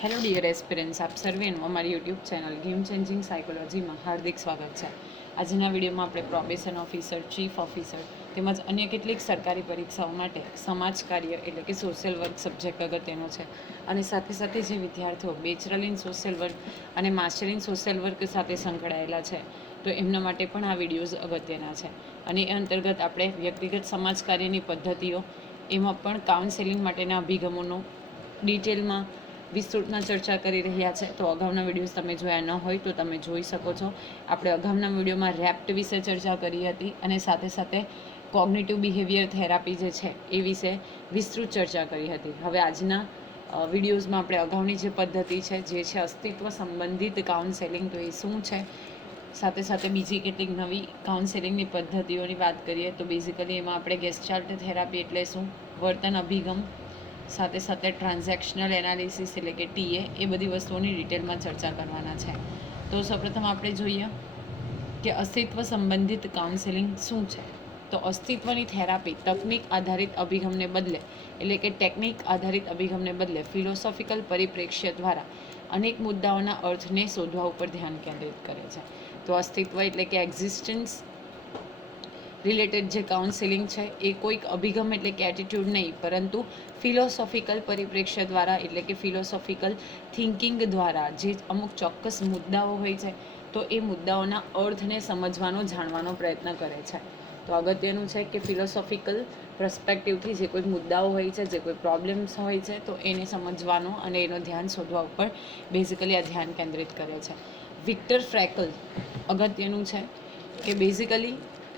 Hello dear aspirants, આપ સર્વેનું અમારી YouTube channel Game changing સાયકોલોજીમાં હાર્દિક સ્વાગત છે. આજના વિડીયોમાં આપણે પ્રોબેશન ઓફિસર, ચીફ ઓફિસર તેમજ અન્ય કેટલીક સરકારી પરીક્ષાઓ માટે સમાજ કાર્ય એટલે કે સોશિયલ વર્ક સબ્જેક્ટ અગત્યનો છે. અને સાથે સાથે જે વિદ્યાર્થીઓ બેચરલ ઇન સોશિયલ વર્ક અને માસ્ટર ઇન સોશિયલ વર્ક સાથે સંકળાયેલા છે તો એમના માટે પણ આ વિડીયોઝ અગત્યના છે. અને એ અંતર્ગત આપણે વ્યક્તિગત સમાજ કાર્યની પદ્ધતિઓ, એમાં પણ કાઉન્સેલિંગ માટેના અભિગમોનો ડિટેલમાં વિસ્તૃતમાં ચર્ચા કરી રહ્યા છે. તો અગાઉના વિડીયોઝ તમે જોયા ન હોય તો તમે જોઈ શકો છો. આપણે અગાઉના વિડીયોમાં રેપ્ટ વિશે ચર્ચા કરી હતી અને સાથે સાથે કોગ્નિટિવ બિહેવિયર થેરાપી જે છે એ વિશે વિસ્તૃત ચર્ચા કરી હતી. હવે આજના વિડીયોઝમાં આપણે અગાઉની જે પદ્ધતિ છે જે છે અસ્તિત્વ સંબંધિત કાઉન્સેલિંગ, તો એ શું છે, સાથે સાથે બીજી કેટલીક નવી કાઉન્સેલિંગની પદ્ધતિઓની વાત કરીએ તો બેઝિકલી એમાં આપણે ગેસ્ટાલ્ટ થેરાપી એટલે શું, વર્તન અભિગમ, સાથે સાથે ટ્રાન્ઝેક્શનલ એનાલિસિસ એટલે કે ટીએ, એ બધી વસ્તુઓની ડિટેલમાં ચર્ચા કરવાના છે. તો સૌપ્રથમ આપણે જોઈએ કે અસ્તિત્વ સંબંધિત કાઉન્સેલિંગ શું છે. તો અસ્તિત્વની થેરાપી તકનિક આધારિત અભિગમને બદલે એટલે કે ટેકનિક આધારિત અભિગમને બદલે ફિલોસોફિકલ પરિપ્રેક્ષ્ય દ્વારા અનેક મુદ્દાઓના અર્થને શોધવા ઉપર ધ્યાન કેન્દ્રિત કરે છે. તો અસ્તિત્વ એટલે કે એક્ઝિસ્ટન્સ રિલેટેડ જે કાઉન્સેલિંગ છે એ કોઈક અભિગમ એટલે કે એટીટ્યૂડ નહીં, પરંતુ ફિલોસોફિકલ પરિપ્રેક્ષ્ય દ્વારા એટલે કે ફિલોસોફિકલ થિંકિંગ દ્વારા જે અમુક ચોક્કસ મુદ્દાઓ હોય છે તો એ મુદ્દાઓના અર્થને સમજવાનો, જાણવાનો પ્રયત્ન કરે છે. તો અગત્યનું છે કે ફિલોસોફિકલ પર્સપેક્ટિવથી જે કોઈ મુદ્દાઓ હોય છે, જે કોઈ પ્રોબ્લેમ્સ હોય છે તો એને સમજવાનો અને એનો ધ્યાન શોધવા ઉપર બેઝિકલી આ ધ્યાન કેન્દ્રિત કરે છે. વિક્ટર ફ્રેકલ અગત્યનું છે કે બેઝિકલી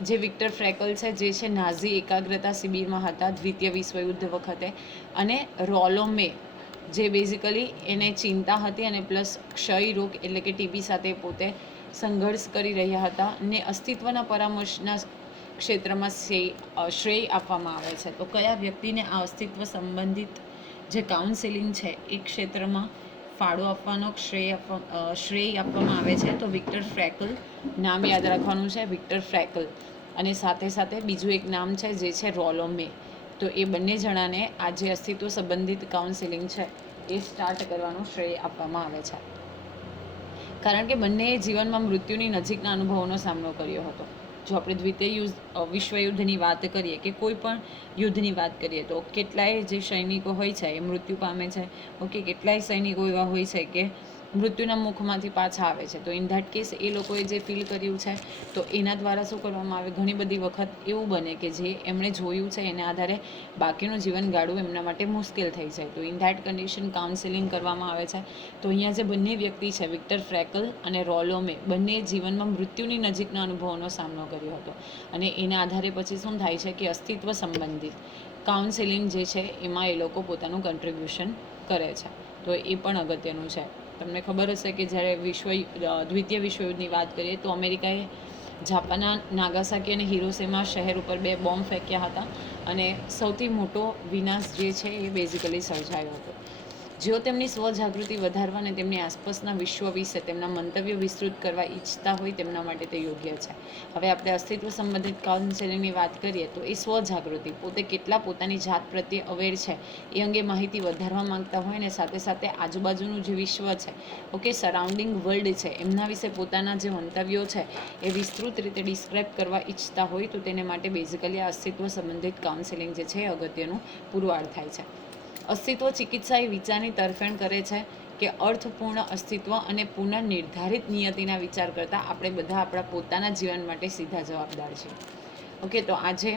જે વિક્ટર ફ્રેકલ છે જે છે નાઝી એકાગ્રતા શિબિરમાં હતા દ્વિતીય વિશ્વયુદ્ધ વખતે, અને રોલોમે જે બેઝિકલી એને ચિંતા હતી અને પ્લસ ક્ષય રોગ એટલે કે ટીબી સાથે પોતે સંઘર્ષ કરી રહ્યા હતા ને અસ્તિત્વના પરામર્શના ક્ષેત્રમાં શ્રેય આપવામાં આવે છે. તો કયા વ્યક્તિને આ અસ્તિત્વ સંબંધિત જે કાઉન્સેલિંગ છે એ ક્ષેત્રમાં ફાળો આપવાનો શ્રેય આપવામાં આવે છે? તો વિક્ટર ફ્રેકલ નામ યાદ રાખવાનું છે, વિક્ટર ફ્રેકલ. અને સાથે સાથે બીજું એક નામ છે જે છે રોલોમે. તો એ બંને જણાને આ જે અસ્તિત્વ સંબંધિત કાઉન્સેલિંગ છે એ સ્ટાર્ટ કરવાનું શ્રેય આપવામાં આવે છે. કારણ કે બંનેએ જીવનમાં મૃત્યુની નજીકના અનુભવોનો સામનો કર્યો હતો. જો આપણે દ્વિતીય વિશ્વયુદ્ધની વાત કરીએ કે કોઈ પણ યુદ્ધની વાત કરીએ તો કેટલાય જે સૈનિકો હોય છે એ મૃત્યુ પામે છે. ઓકે, કેટલાય સૈનિકો એવા હોય છે કે મૃત્યુના મુખમાંથી પાછા આવે છે. તો ઇન ધેટ કેસ એ લોકોએ જે ફીલ કર્યું છે તો એના દ્વારા શું કરવામાં આવે, ઘણી બધી વખત એવું બને કે જે એમણે જોયું છે એના આધારે બાકીનું જીવન ગાળવું એમના માટે મુશ્કેલ થઈ જાય. તો ઇન ધેટ કન્ડિશન કાઉન્સેલિંગ કરવામાં આવે છે. તો અહીંયા જે બંને વ્યક્તિ છે વિક્ટર ફ્રેકલ અને રોલોમે, બંને જીવનમાં મૃત્યુની નજીકના અનુભવોનો સામનો કર્યો હતો અને એના આધારે પછી શું થાય છે કે અસ્તિત્વ સંબંધિત કાઉન્સેલિંગ જે છે એમાં એ લોકો પોતાનું કન્ટ્રીબ્યુશન કરે છે. તો એ પણ અગત્યનું છે. તમને ખબર હશે કે જ્યારે દ્વિતીય વિશ્વયુદ્ધની વાત કરીએ તો અમેરિકાએ જાપાનના નાગાસાકી અને હિરોશિમા શહેર ઉપર 2 બોમ્બ ફેંક્યા હતા અને સૌથી મોટો વિનાશ જે છે એ બેઝિકલી સર્જાયો હતો. જેઓ તેમની સ્વજાગૃતિ વધારવા અને તેમની આસપાસના વિશ્વ વિશે તેમના મંતવ્યો વિસ્તૃત કરવા ઈચ્છતા હોય તેમના માટે તે યોગ્ય છે. હવે આપણે અસ્તિત્વ સંબંધિત કાઉન્સેલિંગની વાત કરીએ તો એ સ્વજાગૃતિ, પોતે કેટલા પોતાની જાત પ્રત્યે અવેર છે એ અંગે માહિતી વધારવા માંગતા હોય ને સાથે સાથે આજુબાજુનું જે વિશ્વ છે, ઓકે, સરાઉન્ડિંગ વર્લ્ડ છે, એમના વિશે પોતાના જે મંતવ્યો છે એ વિસ્તૃત રીતે ડિસ્ક્રાઇબ કરવા ઈચ્છતા હોય તો તેને માટે બેઝિકલી આ અસ્તિત્વ સંબંધિત કાઉન્સેલિંગ જે છે એ અગત્યનું પુરવાર થાય છે. અસ્તિત્વ ચિકિત્સા એ વિચારની તરફેણ કરે છે કે અર્થપૂર્ણ અસ્તિત્વ અને પુનઃનિર્ધારિત નિયતિના વિચાર કરતાં આપણે બધા આપણા પોતાના જીવન માટે સીધા જવાબદાર છીએ. ઓકે, તો આજે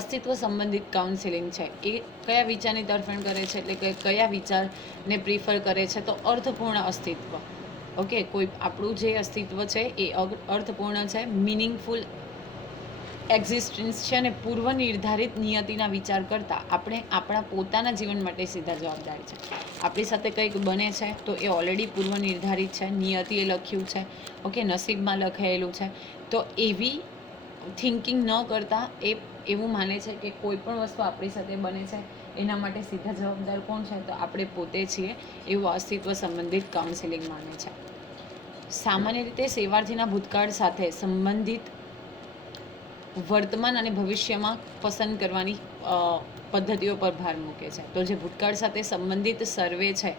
અસ્તિત્વ સંબંધિત કાઉન્સેલિંગ છે એ કયા વિચારની તરફેણ કરે છે એટલે કે કયા વિચારને પ્રિફર કરે છે? તો અર્થપૂર્ણ અસ્તિત્વ. ઓકે, કોઈ આપણું જે અસ્તિત્વ છે એ અર્થપૂર્ણ છે, મિનિંગફુલ એક્ઝિસ્ટન્સ છે અને પૂર્વ નિર્ધારિત નિયતિના વિચાર કરતાં આપણે આપણા પોતાના જીવન માટે સીધા જવાબદાર છે. આપણી સાથે કંઈક બને છે તો એ ઓલરેડી પૂર્વ નિર્ધારિત છે, નિયતિએ લખ્યું છે, ઓકે, નસીબમાં લખાયેલું છે. તો એવી થિંકિંગ ન કરતાં એ એવું માને છે કે કોઈ પણ વસ્તુ આપણી સાથે બને છે એના માટે સીધા જવાબદાર કોણ છે? તો આપણે પોતે છીએ, એવું અસ્તિત્વ સંબંધિત કાઉન્સેલિંગ માને છે. સામાન્ય રીતે સેવાર્થીના ભૂતકાળ સાથે સંબંધિત વર્તમાન અને ભવિષ્યમાં પસંદ કરવાની પદ્ધતિઓ પર ભાર મૂકે છે. તો જે ભૂતકાળ સાથે સંબંધિત સર્વે છે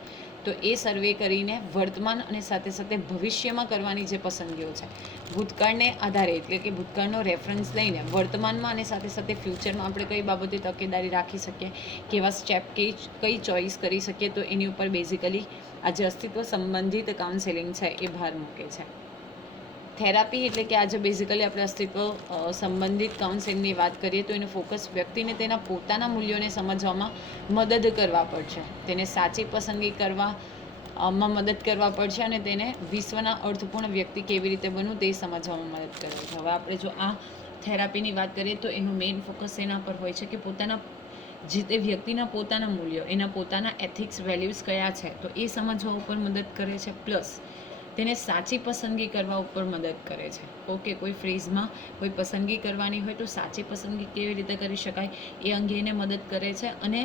તો એ સર્વે કરીને વર્તમાન અને સાથે સાથે ભવિષ્યમાં કરવાની જે પસંદગીઓ છે, ભૂતકાળને આધારે એટલે કે ભૂતકાળનો રેફરન્સ લઈને વર્તમાનમાં અને સાથે સાથે ફ્યુચરમાં આપણે કઈ બાબતે તકેદારી રાખી શકીએ, કેવા સ્ટેપ કઈ ચોઈસ કરી શકીએ, તો એની ઉપર બેઝિકલી આ જે અસ્તિત્વ સંબંધિત કાઉન્સેલિંગ છે એ ભાર મૂકે છે. થેરાપી એટલે કે આજે બેઝિકલી આપણે અસ્તિત્વ સંબંધિત કાઉન્સેલિંગની વાત કરીએ તો એનું ફોકસ વ્યક્તિને તેના પોતાના મૂલ્યોને સમજવામાં મદદ કરવા પડશે, તેને સાચી પસંદગી કરવામાં મદદ કરવા પડશે અને તેને વિશ્વના અર્થપૂર્ણ વ્યક્તિ કેવી રીતે બનવું તે સમજવામાં મદદ કરે છે. હવે આપણે જો આ થેરાપીની વાત કરીએ તો એનું મેઇન ફોકસ એના પર હોય છે કે પોતાના જે તે વ્યક્તિના પોતાના મૂલ્યો, એના પોતાના એથિક્સ વેલ્યુઝ કયા છે તો એ સમજવા ઉપર મદદ કરે છે, પ્લસ તેને સાચી પસંદગી કરવા ઉપર મદદ કરે છે. ઓકે, કોઈ ફ્રેઝમાં કોઈ પસંદગી કરવાની હોય તો સાચી પસંદગી કેવી રીતે કરી શકાય એ અંગે એને મદદ કરે છે અને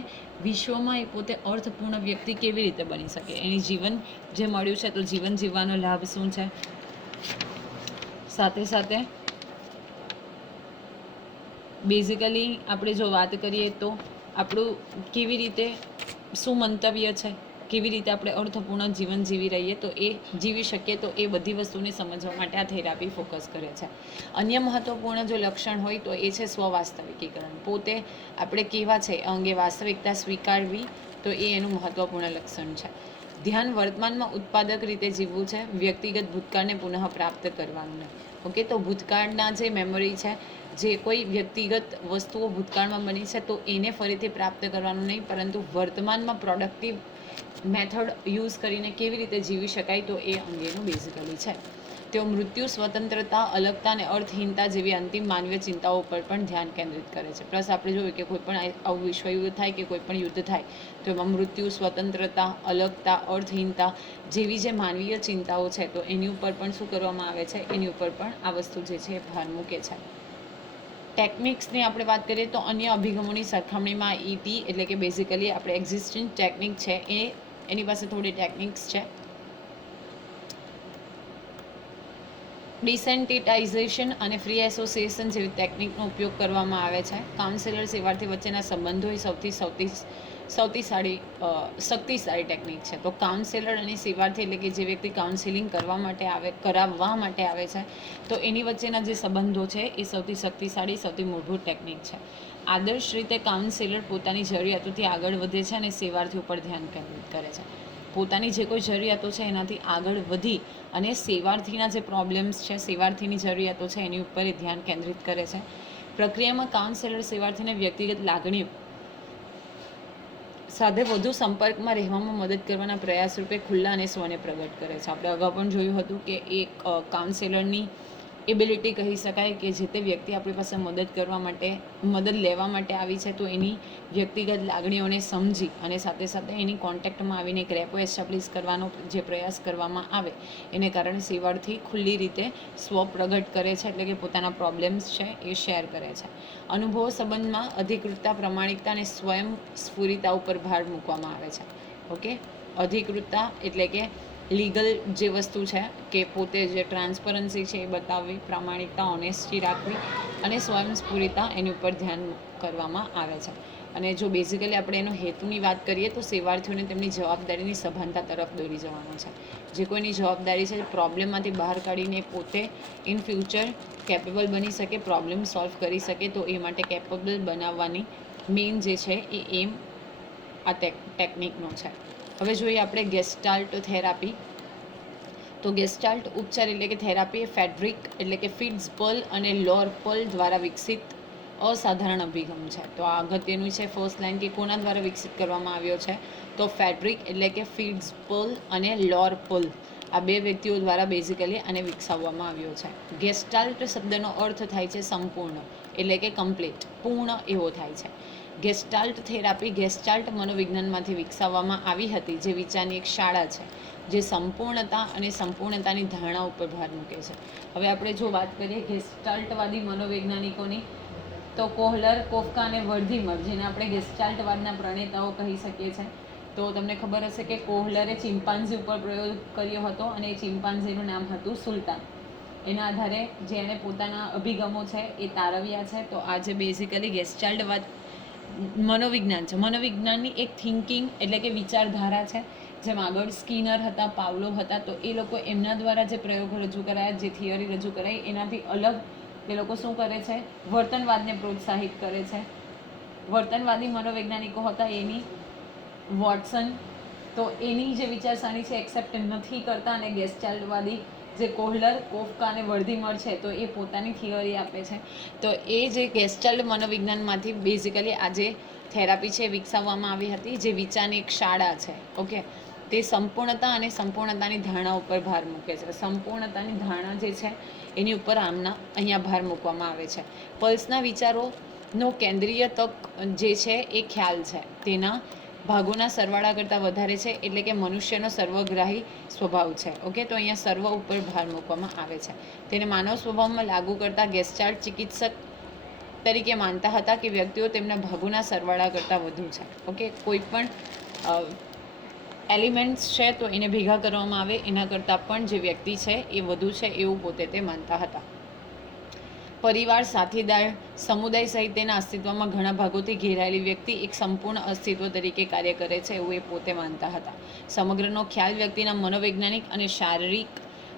વિશ્વમાં એ પોતે અર્થપૂર્ણ વ્યક્તિ કેવી રીતે બની શકે, એની જીવન જે મળ્યું છે તો જીવન જીવવાનો લાભ શું છે, સાથે સાથે બેઝિકલી આપણે જો વાત કરીએ તો આપણું કેવી રીતે શું મંતવ્ય છે, કેવી રીતે આપણે અર્થપૂર્ણ જીવન જીવી રહીએ તો એ જીવી શકીએ, તો એ બધી વસ્તુને સમજવા માટે આ થેરાપી ફોકસ કરે છે. અન્ય મહત્ત્વપૂર્ણ જો લક્ષણ હોય તો એ છે સ્વવાસ્તવિકીકરણ. પોતે આપણે કેવા છે અંગે વાસ્તવિકતા સ્વીકારવી, તો એ એનું મહત્ત્વપૂર્ણ લક્ષણ છે. ધ્યાન વર્તમાનમાં ઉત્પાદક રીતે જીવવું છે, વ્યક્તિગત ભૂતકાળને પુનઃ પ્રાપ્ત કરવાનું નહીં. ઓકે, તો ભૂતકાળના જે મેમરી છે, જે કોઈ વ્યક્તિગત વસ્તુઓ ભૂતકાળમાં બની છે તો એને ફરીથી પ્રાપ્ત કરવાનું નહીં, પરંતુ વર્તમાનમાં પ્રોડક્ટિવ મેથડ યુઝ કરીને કેવી રીતે જીવી શકાય તો એ અંગેનું બેઝિકલી છે. તેઓ મૃત્યુ, સ્વતંત્રતા, અલગતા અને અર્થહીનતા જેવી અંતિમ માનવીય ચિંતાઓ પર પણ ધ્યાન કેન્દ્રિત કરે છે. પ્લસ આપણે જોયું કે કોઈ પણ આવું વિશ્વયુદ્ધ થાય કે કોઈ પણ યુદ્ધ થાય તો એમાં મૃત્યુ, સ્વતંત્રતા, અલગતા, અર્થહીનતા જેવી જે માનવીય ચિંતાઓ છે તો એની ઉપર પણ શું કરવામાં આવે છે, એની ઉપર પણ આ વસ્તુ જે છે એ ભાર મૂકે છે. ટેકનિક્સની આપણે વાત કરીએ તો અન્ય અભિગમોની સરખામણીમાં ET એટલે કે બેઝિકલી આપણે એક્ઝિસ્ટિંગ ટેકનિક છે એની પાસે થોડી ટેકનિક્સ છે. ડિસેન્ટિટાઇઝેશન અને ફ્રી એસોસિએશન જેવી ટેકનિકનો ઉપયોગ કરવામાં આવે છે. કાઉન્સેલર સેવાર્થી વચ્ચેના સંબંધો એ શક્તિશાળી ટેકનિક છે. તો કાઉન્સેલર અને સેવાર્થી એટલે કે જે વ્યક્તિ કાઉન્સેલિંગ કરાવવા માટે આવે છે તો એની વચ્ચેના જે સંબંધો છે એ સૌથી શક્તિશાળી, સૌથી મૂળભૂત ટેકનિક છે. આદર્શ રીતે કાઉન્સેલર પોતાની જરૂરિયાતોથી આગળ વધે છે અને સેવાર્થી ઉપર ધ્યાન કેન્દ્રિત કરે છે. પોતાની જે કોઈ જરૂરિયાતો છે એનાથી આગળ વધી અને સેવાર્થીના જે પ્રોબ્લેમ્સ છે, સેવાર્થીની જરૂરિયાતો છે એની ઉપર એ ધ્યાન કેન્દ્રિત કરે છે. પ્રક્રિયામાં કાઉન્સેલર સેવાર્થીને વ્યક્તિગત લાગણીઓ સાથે વધુ સંપર્કમાં રહેવામાં મદદ કરવાના પ્રયાસ રૂપે ખુલ્લા અને સ્વને પ્રગટ કરે છે. આપણે અગાઉ પણ જોયું હતું કે એક કાઉન્સેલરની એબિલિટી કહી શકાય કે જે તે વ્યક્તિ આપણી પાસે મદદ લેવા માટે આવી છે તો એની વ્યક્તિગત લાગણીઓને સમજી અને સાથે સાથે એની કોન્ટેક્ટમાં આવીને એક રેપો એસ્ટાબ્લિશ કરવાનો જે પ્રયાસ કરવામાં આવે એને કારણે સેવાર્થી ખુલ્લી રીતે સ્વ પ્રગટ કરે છે, એટલે કે પોતાના પ્રોબ્લેમ્સ છે એ શેર કરે છે. અનુભવો સંબંધમાં અધિકૃતતા, પ્રમાણિકતા અને સ્વયં સ્ફુરિતા ઉપર ભાર મૂકવામાં આવે છે. ઓકે, અધિકૃતતા એટલે કે લીગલ જે વસ્તુ છે કે પોતે જે ટ્રાન્સપરન્સી છે એ બતાવવી, પ્રામાણિકતા, ઓનેસ્ટી રાખવી અને સ્વયંસ્ફુરિતા એની ઉપર ધ્યાન કરવામાં આવે છે. અને જો બેઝિકલી આપણે એનો હેતુની વાત કરીએ તો સેવાર્થીઓને તેમની જવાબદારીની સભાનતા તરફ દોરી જવાનું છે. જે કોઈની જવાબદારી છે પ્રોબ્લેમમાંથી બહાર કાઢીને પોતે ઇન ફ્યુચર કેપેબલ બની શકે, પ્રોબ્લેમ સોલ્વ કરી શકે, તો એ માટે કેપેબલ બનાવવાની મેઇન જે છે એ એમ આ ટેકનિકનો છે. હવે જોઈએ આપણે ગેસ્ટાલ્ટ થેરાપી. તો ગેસ્ટાલ્ટ ઉપચાર એટલે કે થેરાપી એ ફેડરિક એટલે કે ફિટ્ઝપર્લ અને લોરપલ દ્વારા વિકસિત અસાધારણ અભિગમ છે. તો આ અગત્યનું છે ફર્સ્ટ લાઇન કે કોના દ્વારા વિકસિત કરવામાં આવ્યો છે, તો ફેડરિક એટલે કે ફિટ્ઝપર્લ અને લોરપલ આ બે વ્યક્તિઓ દ્વારા બેઝિકલી આને વિકસાવવામાં આવ્યો છે. ગેસ્ટાલ્ટ શબ્દનો અર્થ થાય છે સંપૂર્ણ એટલે કે કમ્પ્લીટ, પૂર્ણ એવો થાય છે. ગેસ્ટાલ્ટ થેરાપી ગેસ્ટાલ્ટ મનોવિજ્ઞાનમાંથી વિકસાવવામાં આવી હતી, જે વિચારની એક શાળા છે જે સંપૂર્ણતા અને સંપૂર્ણતાની ધારણા ઉપર ભાર મૂકે છે. હવે આપણે જો વાત કરીએ ગેસ્ટાલ્ટવાદી મનોવૈજ્ઞાનિકોની તો કોહલર, કોફકા અને વર્ધીમર, જેને આપણે ગેસ્ટાલ્ટવાદના પ્રણેતાઓ કહી શકીએ છીએ. તો તમને ખબર હશે કે કોહલરે ચિમ્પાન્ઝી ઉપર પ્રયોગ કર્યો હતો અને એ ચિમ્પાન્ઝીનું નામ હતું સુલતાન. એના આધારે જે એણે પોતાના અભિગમો છે એ તારવ્યા છે. તો આ જે બેઝિકલી ગેસ્ટાલ્ટવાદ મનોવિજ્ઞાન છે. મનોવિજ્ઞાનની એક થિંકિંગ એટલે કે વિચારધારા છે. જેમ આગળ સ્કિનર હતા, પાવલોવ હતા, તો એ લોકો એમના દ્વારા જે પ્રયોગો રજૂ કરાયા, જે થિયરી રજૂ કરાઈ, એનાથી અલગ એ લોકો શું કરે છે, વર્તનવાદને પ્રોત્સાહિત કરે છે. વર્તનવાદી મનોવૈજ્ઞાનિકો હતા એની વોટસન, તો એની જે વિચારસરણી છે એક્સેપ્ટ નથી કરતા, અને ગેસ્ટાલ્ટવાદી જે કોહલર, કોફકા અને વર્ધીમર છે, તો એ પોતાની થિયરી આપે છે. તો એ જે ગેસ્ટાલ્ટ મનોવિજ્ઞાનમાંથી બેઝિકલી આજે થેરાપી છે વિકસાવવામાં આવી હતી, જે વિચારની એક શાળા છે. ઓકે, તે સંપૂર્ણતા અને સંપૂર્ણતાની ધારણા ઉપર ભાર મૂકે છે. સંપૂર્ણતાની ધારણા જે છે એની ઉપર અહીંયા ભાર મૂકવામાં આવે છે. પલ્સના વિચારોનો કેન્દ્રીય તક જે છે એ ખ્યાલ છે, તેના ભાગોના સરવાળા કરતાં વધારે છે, એટલે કે મનુષ્યનો સર્વગ્રાહી સ્વભાવ છે. ઓકે, તો અહીંયા સર્વ ઉપર ભાર મૂકવામાં આવે છે. તેને માનવ સ્વભાવમાં લાગુ કરતા ગેસ્ટાલ્ટ ચિકિત્સક તરીકે માનતા હતા કે વ્યક્તિઓ તેમના ભાગોના સરવાળા કરતાં વધુ છે. ઓકે, કોઈ પણ એલિમેન્ટ્સ છે તો એને ભેગા કરવામાં આવે એના કરતાં પણ જે વ્યક્તિ છે એ વધુ છે એવું પોતે તે માનતા હતા. પરિવાર, સાથીદાર, સમુદાય સહિત તેના અસ્તિત્વમાં ઘણા ભાગોથી ઘેરાયેલી વ્યક્તિ એક સંપૂર્ણ અસ્તિત્વ તરીકે કાર્ય કરે છે એવું એ પોતે માનતા હતા. સમગ્રનો ખ્યાલ વ્યક્તિના મનોવૈજ્ઞાનિક અને શારીરિક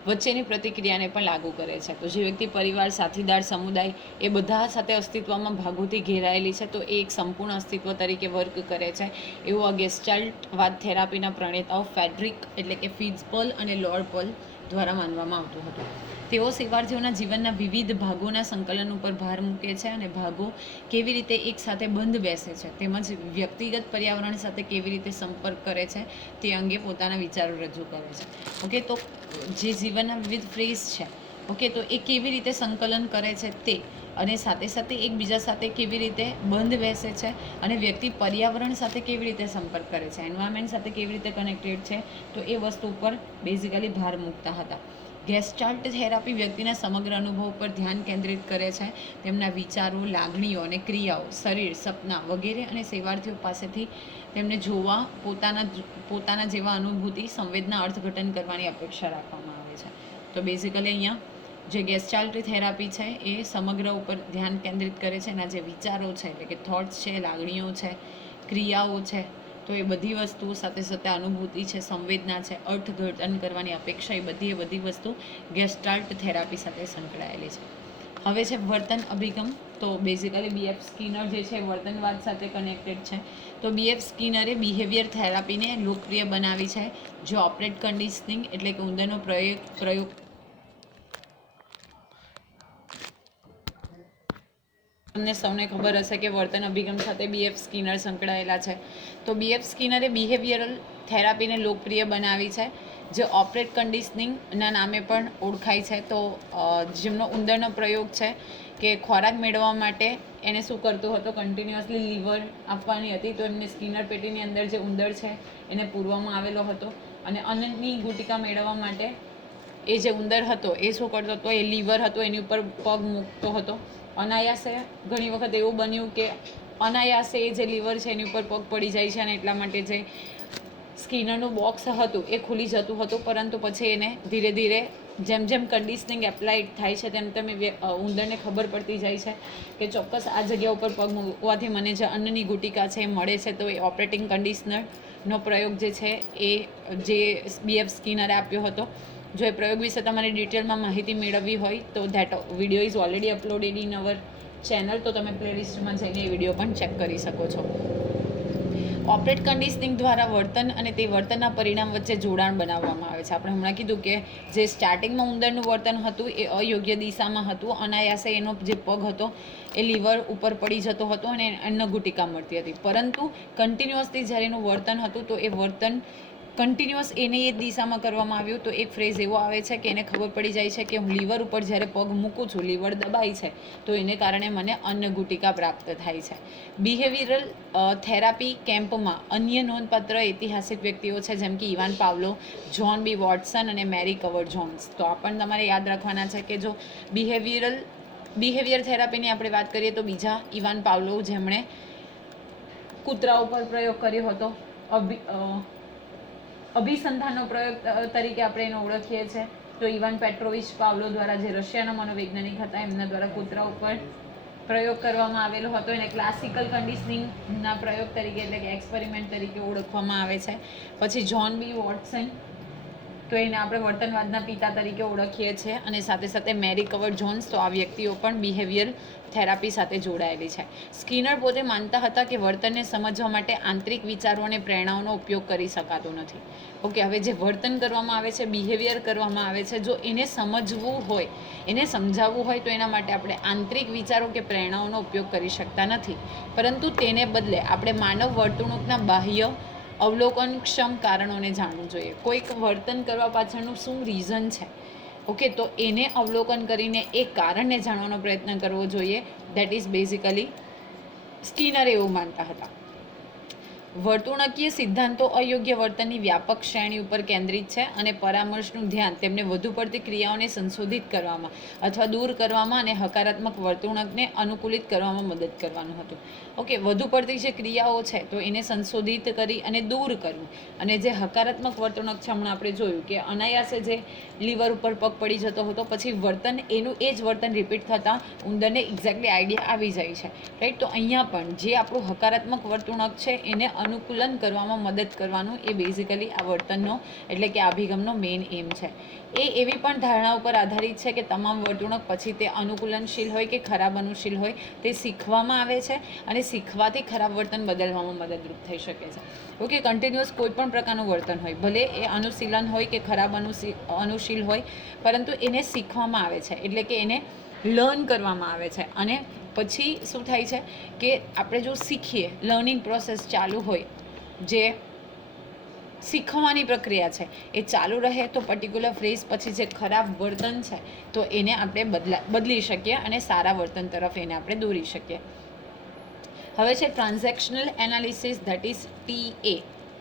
વચ્ચેની પ્રતિક્રિયાને પણ લાગુ કરે છે. તો જે વ્યક્તિ પરિવાર, સાથીદાર, સમુદાય એ બધા સાથે અસ્તિત્વમાં ભાગોથી ઘેરાયેલી છે, તો એ એક સંપૂર્ણ અસ્તિત્વ તરીકે વર્ક કરે છે એવું આ ગેસ્ટાલ્ટવાદ થેરાપીના પ્રણેતાઓ ફેડરિક એટલે કે ફિટ્ઝપર્લ અને લોર્ડ પર્લ દ્વારા માનવામાં આવતું હતું. તેઓ સેવાર્થીઓના જીવનના વિવિધ ભાગોના સંકલન ઉપર ભાર મૂકે છે અને ભાગો કેવી રીતે એક સાથે બંધ બેસે છે તેમજ વ્યક્તિગત પર્યાવરણ સાથે કેવી રીતે સંપર્ક કરે છે તે અંગે પોતાના વિચારો રજૂ કરે છે. ઓકે, તો જે જીવનના વિવિધ ફેઝ છે, ઓકે, તો એ કેવી રીતે સંકલન કરે છે તે, અને સાથે સાથે એકબીજા સાથે કેવી રીતે બંધ બેસે છે, અને વ્યક્તિ પર્યાવરણ સાથે કેવી રીતે સંપર્ક કરે છે, એન્વાયરમેન્ટ સાથે કેવી રીતે કનેક્ટેડ છે, તો એ વસ્તુ ઉપર બેઝિકલી ભાર મૂકતા હતા. ગેસ્ટાલ્ટ થેરાપી વ્યક્તિના સમગ્ર અનુભવ પર ધ્યાન કેન્દ્રિત કરે છે. તેમના વિચારો, લાગણીઓ અને ક્રિયાઓ, શરીર, સપના વગેરે અને સેવાર્થીઓ પાસેથી તેમને જોવા, પોતાના જેવા અનુભૂતિ, સંવેદના, અર્થઘટન કરવાની અપેક્ષા રાખવામાં આવે છે. તો બેઝિકલી અહીંયા જે ગેસ્ટાલ્ટ થેરાપી છે એ સમગ્ર ઉપર ધ્યાન કેન્દ્રિત કરે છે. એના જે વિચારો છે એટલે કે થોટ્સ છે, લાગણીઓ છે, ક્રિયાઓ છે, તો એ બધી વસ્તુઓ સાથે સાથે અનુભૂતિ છે, સંવેદના છે, અર્થઘટન કરવાની અપેક્ષા, એ બધી વસ્તુ ગેસ્ટાલ્ટ થેરાપી સાથે સંકળાયેલી છે. હવે છે વર્તન અભિગમ. તો બેઝિકલી બીએફ સ્કિનર જે છે વર્તનવાદ સાથે કનેક્ટેડ છે. તો બીએફ સ્કિનરે બિહેવિયર થેરાપીને લોકપ્રિય બનાવી છે, જે ઓપરેટ કન્ડિશનિંગ એટલે કે ઉંદરનો પ્રયોગ તમને સૌને ખબર હશે કે વર્તન અભિગમ સાથે બીએફ સ્કિનર સંકળાયેલા છે. તો બીએફ સ્કિનરે બિહેવિયરલ થેરાપીને લોકપ્રિય બનાવી છે, જે ઓપરેટ કન્ડિશનિંગના નામે પણ ઓળખાય છે. તો જેમનો ઉંદરનો પ્રયોગ છે કે ખોરાક મેળવવા માટે એને શું કરતું હતો, કન્ટિન્યુઅસલી લીવર આપવાની હતી. તો એમને સ્કિનર પેટીની અંદર જે ઉંદર છે એને પૂરવામાં આવેલો હતો, અને અન્નની ગુટિકા મેળવવા માટે એ જે ઉંદર હતો એ શું કરતો હતો, એ લીવર હતો એની ઉપર પગ મૂકતો હતો. અનાયાસે ઘણી વખત એવું બન્યું કે અનાયાસે એ જે લીવર છે એની ઉપર પગ પડી જાય છે, અને એટલા માટે જે સ્કિનરનું બોક્સ હતું એ ખુલી જતું હતું. પરંતુ પછી એને ધીરે ધીરે જેમ જેમ કન્ડિશનિંગ એપ્લાઇડ થાય છે તેમ તેમ ઉંદરને ખબર પડતી જાય છે કે ચોક્કસ આ જગ્યા ઉપર પગ મૂકવાથી મને જે અન્નની ગુટિકા છે એ મળે છે. તો એ ઓપરેટિંગ કન્ડિશનરનો પ્રયોગ જે છે એ જે બીએફ સ્કિનરે આપ્યો હતો. જો એ પ્રયોગ વિશે તમારે ડિટેલમાં માહિતી મેળવવી હોય તો that video is already uploaded in our channel, તો તમે પ્લેલિસ્ટમાં જઈને એ વિડીયો પણ ચેક કરી શકો છો. ઓપરેટ કન્ડિશનિંગ દ્વારા વર્તન અને તે વર્તનના પરિણામ વચ્ચે જોડાણ બનાવવામાં આવે છે. આપણે હમણાં કીધું કે જે સ્ટાર્ટિંગમાં ઉંદરનું વર્તન હતું એ અયોગ્ય દિશામાં હતું, અનાયાસે એનો જે પગ હતો એ લીવર ઉપર પડી જતો હતો અને અન્ન ગુટિકા મળતી હતી. પરંતુ કન્ટિન્યુઅસલી જ્યારે એનું વર્તન હતું તો એ વર્તન કન્ટિન્યુઅસ એને એ દિશામાં કરવામાં આવ્યું. તો એક ફ્રેઝ એવો આવે છે કે એને ખબર પડી જાય છે કે હું લીવર ઉપર જ્યારે પગ મૂકું છું, લીવર દબાય છે, તો એને કારણે મને અન્ન ગુટિકા પ્રાપ્ત થાય છે. બિહેવિયરલ થેરાપી કેમ્પમાં અન્ય નોંધપાત્ર ઐતિહાસિક વ્યક્તિઓ છે, જેમ કે ઇવાન પાવલો, જ્હોન બી વોટસન અને મેરી કવર જોન્સ. તો આ પણ તમારે યાદ રાખવાના છે કે જો બિહેવિયર થેરાપીની આપણે વાત કરીએ તો બીજા ઇવાન પાવલો, જેમણે કૂતરા ઉપર પ્રયોગ કર્યો હતો, અભિસંધાનનો પ્રયોગ તરીકે આપણે એને ઓળખીએ છીએ. તો ઇવાન પેટ્રોવિચ પાવલો દ્વારા, જે રશિયાના મનોવૈજ્ઞાનિક હતા, એમના દ્વારા કૂતરા ઉપર પ્રયોગ કરવામાં આવેલો હતો એને ક્લાસિકલ કન્ડિશનિંગના પ્રયોગ તરીકે એટલે કે એક્સપેરિમેન્ટ તરીકે ઓળખવામાં આવે છે. પછી જ્હોન બી વોટસન, તો એને આપણે વર્તનવાદના પિતા તરીકે ઓળખીએ છીએ. અને સાથે સાથે મેરી કવર જોન્સ, તો આ વ્યક્તિઓ પણ બિહેવિયર થેરાપી સાથે જોડાયેલી છે. સ્કિનર પોતે માનતા હતા કે વર્તનને સમજવા માટે આંતરિક વિચારો અને પ્રેરણાઓનો ઉપયોગ કરી શકાતો નથી. ઓકે, હવે જે વર્તન કરવામાં આવે છે, બિહેવિયર કરવામાં આવે છે, જો એને સમજવું હોય, એને સમજાવવું હોય તો એના માટે આપણે આંતરિક વિચારો કે પ્રેરણાઓનો ઉપયોગ કરી શકતા નથી, પરંતુ તેને બદલે આપણે માનવ વર્તણૂકના બાહ્ય અવલોકનક્ષમ કારણોને જાણવું જોઈએ. કોઈક વર્તન કરવા પાછળનું શું રીઝન છે, ઓકે, તો એને અવલોકન કરીને એ કારણને જાણવાનો પ્રયત્ન કરવો જોઈએ. દેટ ઇઝ બેઝિકલી સ્કિનર એવું માનતા હતા. વર્તણૂકીય સિદ્ધાંતો અયોગ્ય વર્તનની વ્યાપક શ્રેણી ઉપર કેન્દ્રિત છે અને પરામર્શનું ધ્યાન તેમને વધુ પડતી ક્રિયાઓને સંશોધિત કરવામાં અથવા દૂર કરવામાં અને હકારાત્મક વર્તણૂકને અનુકૂલિત કરવામાં મદદ કરવાનું હતું. ઓકે, વધુ પડતી જે ક્રિયાઓ છે તો એને સંશોધિત કરી અને દૂર કરવું, અને જે હકારાત્મક વર્તણૂક છે હમણાં આપણે જોયું કે અનાયાસે જે લીવર ઉપર પગ પડી જતો હતો, પછી વર્તન એનું એ જ વર્તન રિપીટ થતાં ઉંદરને એક્ઝેક્ટલી આઈડિયા આવી જાય છે, રાઈટ. તો અહીંયા પણ જે આપણું હકારાત્મક વર્તણૂક છે એને અનુકૂલન કરવામાં મદદ કરવાનું એ બેઝિકલી આ વર્તનનો એટલે કે અભિગમનો મેઇન એમ છે. એ એવી પણ ધારણા ઉપર આધારિત છે કે તમામ વર્તણૂક પછી તે અનુકૂલનશીલ હોય કે ખરાબ અનુશીલ હોય તે શીખવામાં આવે છે અને શીખવાથી ખરાબ વર્તન બદલવામાં મદદરૂપ થઈ શકે છે. ઓકે, કન્ટિન્યુઅસ કોઈ પણ પ્રકારનું વર્તન હોય, ભલે એ અનુશીલન હોય કે ખરાબ અનુશીલ હોય, પરંતુ એને શીખવામાં આવે છે એટલે કે એને લર્ન કરવામાં આવે છે. અને પછી શું થાય છે કે આપણે જો શીખીએ, લર્નિંગ પ્રોસેસ ચાલુ હોય, જે શીખવાની પ્રક્રિયા છે એ ચાલુ રહે, તો પર્ટિક્યુલર ફ્રેઝ પછી જે ખરાબ વર્તન છે તો એને આપણે બદલી શકીએ અને સારા વર્તન તરફ એને આપણે દોરી શકીએ. હવે છે transactional analysis, that is TA.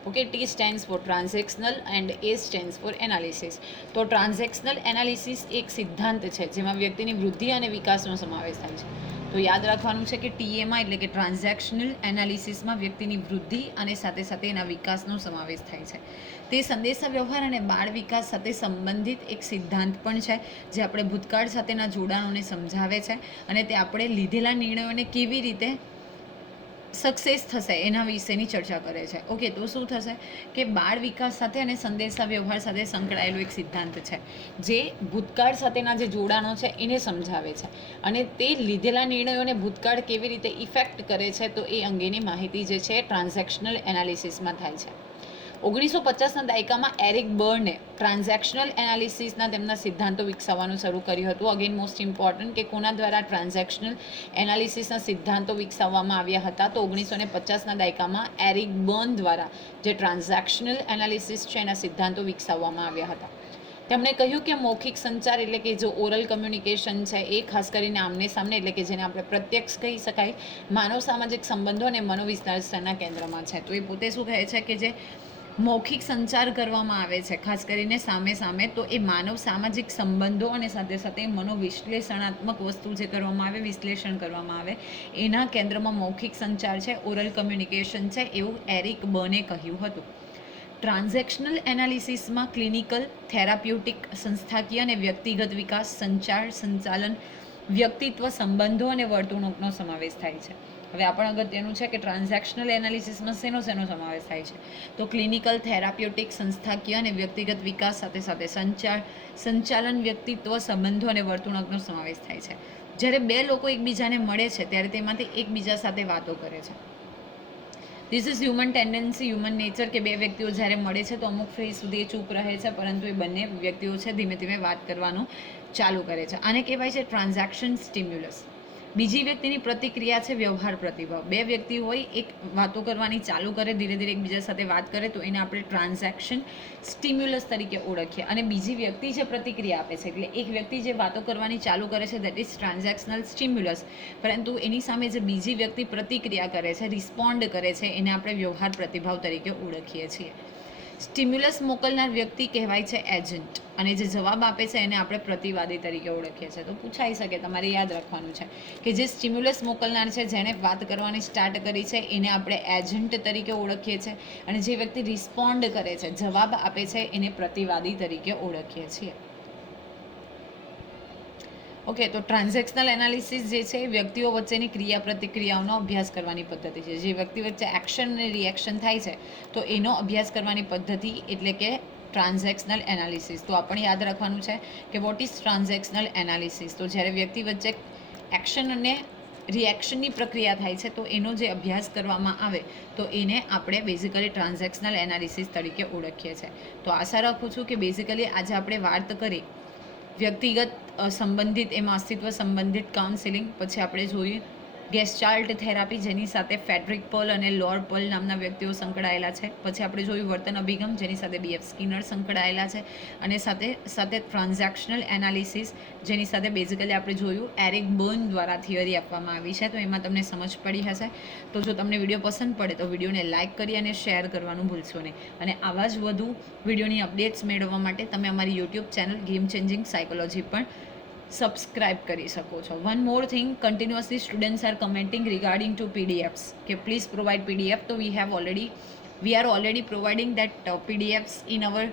Okay, T stands for transactional and A stands for analysis. તો ટ્રાન્ઝેક્શનલ એનાલિસિસ એક સિદ્ધાંત છે જેમાં વ્યક્તિની વૃદ્ધિ અને વિકાસનો સમાવેશ થાય છે. તો યાદ રાખવાનું છે કે ટીએમાં એટલે કે ટ્રાન્ઝેક્શનલ એનાલિસિસમાં વ્યક્તિની વૃદ્ધિ અને સાથે સાથે એના વિકાસનો સમાવેશ થાય છે. તે સંદેશા વ્યવહાર અને બાળ વિકાસ સાથે સંબંધિત એક સિદ્ધાંત પણ છે જે આપણે ભૂતકાળ સાથેના જોડાણોને સમજાવે છે અને તે આપણે લીધેલા નિર્ણયોને કેવી રીતે સક્સેસ થશે એના વિશેની ચર્ચા કરે છે. ઓકે, તો શું થશે કે બાળ વિકાસ સાથે અને સંદેશા વ્યવહાર સાથે સંકળાયેલો એક સિદ્ધાંત છે જે ભૂતકાળ સાથેના જે જોડાણો છે એને સમજાવે છે અને તે લીધેલા નિર્ણયોને ભૂતકાળ કેવી રીતે ઇફેક્ટ કરે છે તો એ અંગેની માહિતી જે છે ટ્રાન્ઝેક્શનલ એનાલિસિસમાં થાય છે. 1950ના દાયકામાં એરિક બર્ને ટ્રાન્ઝેક્શનલ એનાલિસિસના તેમના સિદ્ધાંતો વિકસાવવાનું શરૂ કર્યું હતું. અગેન મોસ્ટ ઇમ્પોર્ટન્ટ કે કોના દ્વારા ટ્રાન્ઝેક્શનલ એનાલિસિસના સિદ્ધાંતો વિકસાવવામાં આવ્યા હતા, તો 1950ના દાયકામાં એરિક બર્ન દ્વારા જે ટ્રાન્ઝેક્શનલ એનાલિસિસ છે એના સિદ્ધાંતો વિકસાવવામાં આવ્યા હતા. તેમણે કહ્યું કે મૌખિક સંચાર એટલે કે જો ઓરલ કમ્યુનિકેશન છે એ ખાસ કરીને આમને સામને એટલે કે જેને આપણે પ્રત્યક્ષ કહી શકાય, માનવ સામાજિક સંબંધો અને મનોવિશ્લેષણના કેન્દ્રમાં છે. તો એ પોતે શું કહે છે કે જે મૌખિક સંચાર કરવામાં આવે છે ખાસ કરીને સામે સામે, તો એ માનવ સામાજિક સંબંધો અને સાથે સાથે મનોવિશ્લેષણાત્મક વસ્તુ જે કરવામાં આવે, વિશ્લેષણ કરવામાં આવે, એના કેન્દ્રમાં મૌખિક સંચાર છે, ઓરલ કમ્યુનિકેશન છે, એવું એરિક બર્ને કહ્યું હતું. ટ્રાન્ઝેક્શનલ એનાલિસિસમાં ક્લિનિકલ, થેરાપ્યુટિક, સંસ્થાકીય અને વ્યક્તિગત વિકાસ, સંચાર, સંચાલન, વ્યક્તિત્વ, સંબંધો અને વર્તણૂકનો સમાવેશ થાય છે. હવે આ પણ અગત્યનું છે કે ટ્રાન્ઝેક્શનલ એનાલિસિસમાં શેનો સમાવેશ થાય છે, તો ક્લિનિકલ, થેરાપ્યુટિક, સંસ્થાકીય અને વ્યક્તિગત વિકાસ સાથે સાથે સંચાર, સંચાલન, વ્યક્તિત્વ, સંબંધો અને વર્તણૂકનો સમાવેશ થાય છે. જ્યારે બે લોકો એકબીજાને મળે છે ત્યારે તેમાંથી એકબીજા સાથે વાતો કરે છે. This is human tendency, human nature કે બે વ્યક્તિઓ જ્યારે મળે છે તો અમુક ફ્રેઝ સુધી એ ચૂપ રહે છે, પરંતુ એ બંને વ્યક્તિઓ છે ધીમે ધીમે વાત કરવાનું ચાલુ કરે છે. આને કહેવાય છે ટ્રાન્ઝેક્શન સ્ટિમ્યુલસ. બીજી વ્યક્તિની પ્રતિક્રિયા છે વ્યવહાર પ્રતિભાવ. બે વ્યક્તિ હોય, એક વાતો કરવાની ચાલુ કરે, ધીરે ધીરે એકબીજા સાથે વાત કરે તો એને આપણે ટ્રાન્ઝેક્શન સ્ટિમ્યુલસ તરીકે ઓળખીએ, અને બીજી વ્યક્તિ જે પ્રતિક્રિયા આપે છે એટલે એક વ્યક્તિ જે વાતો કરવાની ચાલુ કરે છે દેટ ઇઝ ટ્રાન્ઝેક્શનલ સ્ટિમ્યુલસ, પરંતુ એની સામે જે બીજી વ્યક્તિ પ્રતિક્રિયા કરે છે, રિસ્પોન્ડ કરે છે, એને આપણે વ્યવહાર પ્રતિભાવ તરીકે ઓળખીએ છીએ. સ્ટિમ્યુલસ મોકલનાર વ્યક્તિ કહેવાય છે એજન્ટ, અને જે જવાબ આપે છે એને આપણે પ્રતિવાદી તરીકે ઓળખીએ છીએ. તો પૂછાઈ શકે, તમારે યાદ રાખવાનું છે કે જે સ્ટિમ્યુલસ મોકલનાર છે, જેણે વાત કરવાની સ્ટાર્ટ કરી છે, એને આપણે એજન્ટ તરીકે ઓળખીએ છીએ, અને જે વ્યક્તિ રિસ્પોન્ડ કરે છે, જવાબ આપે છે, એને પ્રતિવાદી તરીકે ઓળખીએ છીએ. ઓકે, તો ટ્રાન્ઝેક્શનલ એનાલિસિસ જે છે એ વ્યક્તિઓ વચ્ચેની ક્રિયા પ્રતિક્રિયાઓનો અભ્યાસ કરવાની પદ્ધતિ છે. જે વ્યક્તિ વચ્ચે એક્શન અને રિએક્શન થાય છે તો એનો અભ્યાસ કરવાની પદ્ધતિ એટલે કે ટ્રાન્ઝેક્શનલ એનાલિસિસ. તો આપણે યાદ રાખવાનું છે કે વોટ ઇઝ ટ્રાન્ઝેક્શનલ એનાલિસિસ. તો જ્યારે વ્યક્તિ વચ્ચે એક્શન અને રિએક્શનની પ્રક્રિયા થાય છે તો એનો જે અભ્યાસ કરવામાં આવે તો એને આપણે બેઝિકલી ટ્રાન્ઝેક્શનલ એનાલિસિસ તરીકે ઓળખીએ છીએ. તો આશા રાખું છું કે બેઝિકલી આજે આપણે વાત કરી વ્યક્તિગત સંબંધિત, એમાં અસ્તિત્વ સંબંધિત કાઉન્સિલિંગ, પછી આપણે જોયું ગેસ્ટાલ્ટ થેરાપી જેની સાથે ફેડરિક પર્લ અને લોર્ડ પર્લ નામના વ્યક્તિઓ સંકળાયેલા છે. પછી આપણે જોયું વર્તન અભિગમ જેની સાથે BF સ્કિનર સંકળાયેલા છે, અને સાથે સાથે ટ્રાન્ઝેક્શનલ એનાલિસિસ જેની સાથે બેઝિકલી આપણે જોયું એરિક બર્ન દ્વારા થિયરી આપવામાં આવી છે. તો એમાં તમને સમજ પડી હશે. તો જો તમને વિડીયો પસંદ પડે તો વિડીયોને લાઇક કરી અને શેર કરવાનું ભૂલશો નહીં. અને આવા જ વધુ વિડીયોની અપડેટ્સ મેળવવા માટે તમે અમારી YouTube channel Game Changing Psychology પણ સબસ્ક્રાઇબ કરી શકો છો. One more thing, continuously students are commenting regarding to PDFs કે પ્લીઝ પ્રોવાઈડ PDF. તો we are already providing that PDFs in our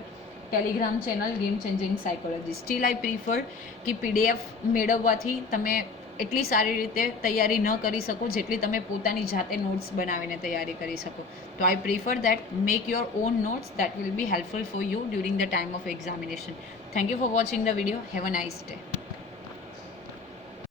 Telegram channel Game Changing psychology. Steel I prefer કે PDF મેળવવાથી તમે એટલી સારી રીતે તૈયારી ન કરી શકો જેટલી તમે પોતાની જાતે નોટ્સ બનાવીને તૈયારી કરી શકો. તો I prefer that make your own notes, that will be helpful for you during the time of examination. Thank you for watching the video. Have a nice day.